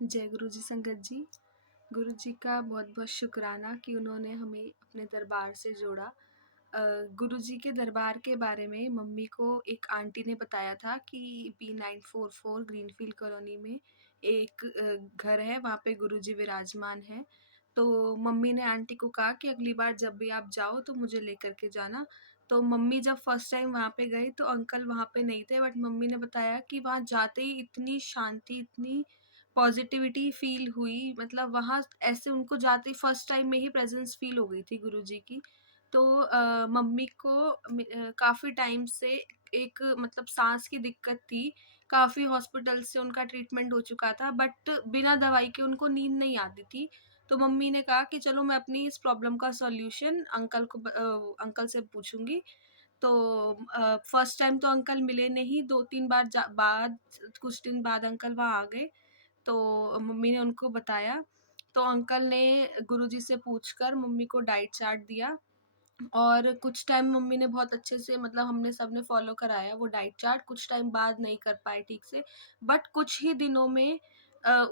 जय गुरु जी संगत जी। गुरु जी का बहुत-बहुत शुकराना कि उन्होंने हमें अपने दरबार से जोड़ा। गुरु जी के दरबार के बारे में मम्मी को एक आंटी ने बताया था कि P944 ग्रीनफील्ड कॉलोनी में एक घर है, वहाँ पे गुरु जी विराजमान हैं। तो मम्मी ने आंटी को कहा कि अगली बार जब भी आप जाओ तो मुझे लेकर के जाना। तो मम्मी जब फर्स्ट टाइम वहाँ पे गई तो अंकल वहाँ पे नहीं थे, बट मम्मी ने बताया कि वहाँ जाते ही इतनी शांति, इतनी पॉजिटिविटी फ़ील हुई, मतलब वहाँ ऐसे उनको जाते ही फर्स्ट टाइम में ही प्रेज़ेंस फ़ील हो गई थी गुरुजी की। तो मम्मी को काफ़ी टाइम से एक मतलब साँस की दिक्कत थी, काफ़ी हॉस्पिटल से उनका ट्रीटमेंट हो चुका था, बट बिना दवाई के उनको नींद नहीं आती थी। तो मम्मी ने कहा कि चलो मैं अपनी इस प्रॉब्लम का सॉल्यूशन अंकल से पूछूँगी। तो फर्स्ट टाइम तो अंकल मिले नहीं, 2-3 बार बाद कुछ दिन बाद अंकल वहाँ आ गए। तो मम्मी ने उनको बताया, तो अंकल ने गुरुजी से पूछकर मम्मी को डाइट चार्ट दिया और कुछ टाइम मम्मी ने बहुत अच्छे से मतलब हमने सबने फ़ॉलो कराया वो डाइट चार्ट, कुछ टाइम बाद नहीं कर पाए ठीक से, बट कुछ ही दिनों में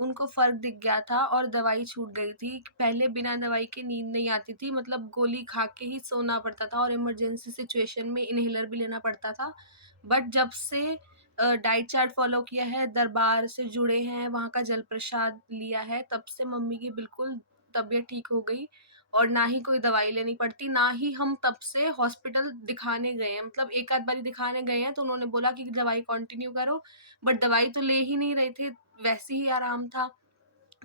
उनको फ़र्क दिख गया था और दवाई छूट गई थी। पहले बिना दवाई के नींद नहीं आती थी, मतलब गोली खा के ही सोना पड़ता था और इमरजेंसी सिचुएशन में इन्हेलर भी लेना पड़ता था। बट जब से डाइट चार्ट फ़ॉलो किया है, दरबार से जुड़े हैं, वहाँ का जल प्रसाद लिया है, तब से मम्मी की बिल्कुल तबीयत ठीक हो गई और ना ही कोई दवाई लेनी पड़ती, ना ही हम तब से हॉस्पिटल दिखाने गए हैं। मतलब एक आध बारी दिखाने गए हैं तो उन्होंने बोला कि दवाई कंटिन्यू करो, बट दवाई तो ले ही नहीं रहे थे, वैसे ही आराम था।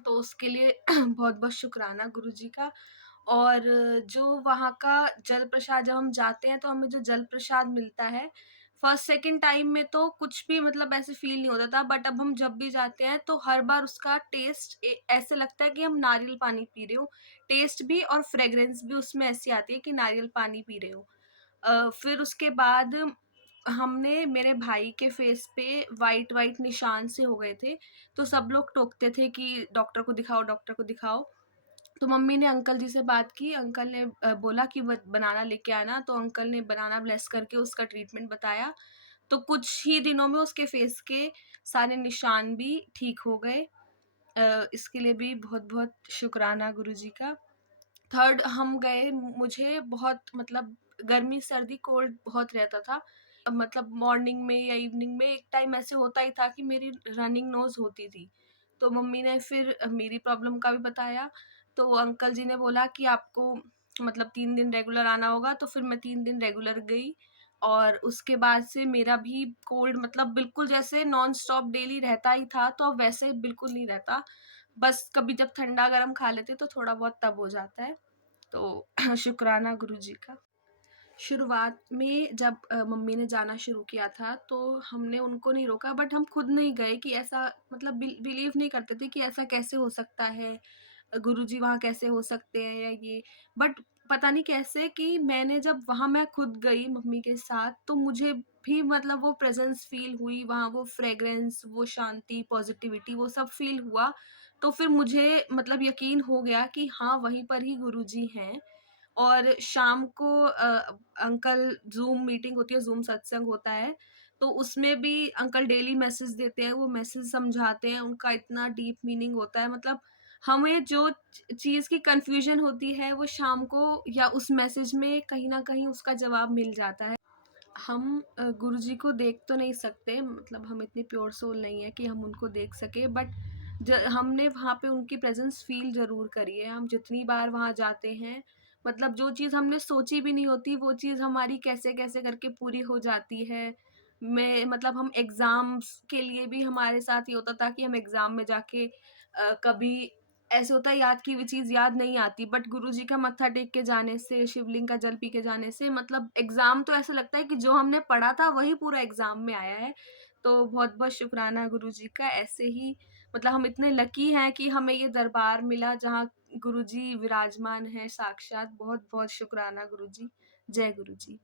तो उसके लिए बहुत-बहुत शुकराना गुरुजी का। और जो वहाँ का जल प्रसाद जब हम जाते हैं तो हमें जो जल प्रसाद मिलता है, फर्स्ट सेकंड टाइम में तो कुछ भी मतलब ऐसे फ़ील नहीं होता था, बट अब हम जब भी जाते हैं तो हर बार उसका टेस्ट ऐसे लगता है कि हम नारियल पानी पी रहे हो। टेस्ट भी और फ्रेग्रेंस भी उसमें ऐसी आती है कि नारियल पानी पी रहे हो। फिर उसके बाद हमने मेरे भाई के फेस पे व्हाइट-व्हाइट निशान से हो गए थे, तो सब लोग टोकते थे कि डॉक्टर को दिखाओ, डॉक्टर को दिखाओ। तो मम्मी ने अंकल जी से बात की, अंकल ने बोला कि ब बनाना लेके आना, तो अंकल ने बनाना ब्लेस करके उसका ट्रीटमेंट बताया। तो कुछ ही दिनों में उसके फेस के सारे निशान भी ठीक हो गए। इसके लिए भी बहुत-बहुत शुकराना गुरुजी का। थर्ड हम गए, मुझे बहुत मतलब गर्मी, सर्दी, कोल्ड बहुत रहता था। मतलब मॉर्निंग में या इवनिंग में एक टाइम ऐसे होता ही था कि मेरी रनिंग नोज़ होती थी। तो मम्मी ने फिर मेरी प्रॉब्लम का भी बताया, तो अंकल जी ने बोला कि आपको मतलब 3 दिन रेगुलर आना होगा, तो फिर मैं 3 दिन रेगुलर गई और उसके बाद से मेरा भी कोल्ड मतलब बिल्कुल जैसे नॉन स्टॉप डेली रहता ही था, तो अब वैसे बिल्कुल नहीं रहता। बस कभी जब ठंडा-गरम खा लेते तो थोड़ा बहुत तब हो जाता है। तो शुकराना गुरुजी का। शुरुआत में जब मम्मी ने जाना शुरू किया था, तो हमने उनको नहीं रोका, बट हम खुद नहीं गए कि ऐसा मतलब बिलीव नहीं करते थे कि ऐसा कैसे हो सकता है, गुरुजी वहाँ कैसे हो सकते हैं या ये। बट पता नहीं कैसे कि मैंने जब वहाँ मैं खुद गई मम्मी के साथ, तो मुझे भी मतलब वो प्रेज़ेंस फ़ील हुई, वहाँ वो फ्रेग्रेंस, वो शांति, पॉज़िटिविटी वो सब फ़ील हुआ। तो फिर मुझे मतलब यकीन हो गया कि हाँ, वहीं पर ही गुरुजी हैं। और शाम को अंकल ज़ूम मीटिंग होती है, ज़ूम सत्संग होता है, तो उसमें भी अंकल डेली मैसेज देते हैं, वो मैसेज समझाते हैं, उनका इतना डीप मीनिंग होता है, मतलब हमें जो चीज़ की कन्फ्यूज़न होती है, वो शाम को या उस मैसेज में कहीं न कहीं उसका जवाब मिल जाता है। हम गुरुजी को देख तो नहीं सकते, मतलब हम इतने प्योर सोल नहीं है कि हम उनको देख सकें, बट हमने वहाँ पे उनकी प्रेजेंस फील ज़रूर करी है। हम जितनी बार वहाँ जाते हैं, मतलब जो चीज़ हमने सोची भी नहीं होती वो चीज़ हमारी कैसे कैसे करके पूरी हो जाती है। मैं मतलब हम एग्ज़ाम्स के लिए भी हमारे साथ ये होता था कि हम एग्ज़ाम में जाके कभी ऐसे होता है याद की हुई चीज़ याद नहीं आती, बट गुरुजी का मत्था टेक के जाने से, शिवलिंग का जल पी के जाने से मतलब एग्ज़ाम तो ऐसा लगता है कि जो हमने पढ़ा था वही पूरा एग्ज़ाम में आया है। तो बहुत-बहुत शुकराना गुरुजी का। ऐसे ही मतलब हम इतने लकी हैं कि हमें ये दरबार मिला जहाँ गुरुजी विराजमान हैं साक्षात। बहुत-बहुत शुकराना गुरुजी। जय गुरुजी।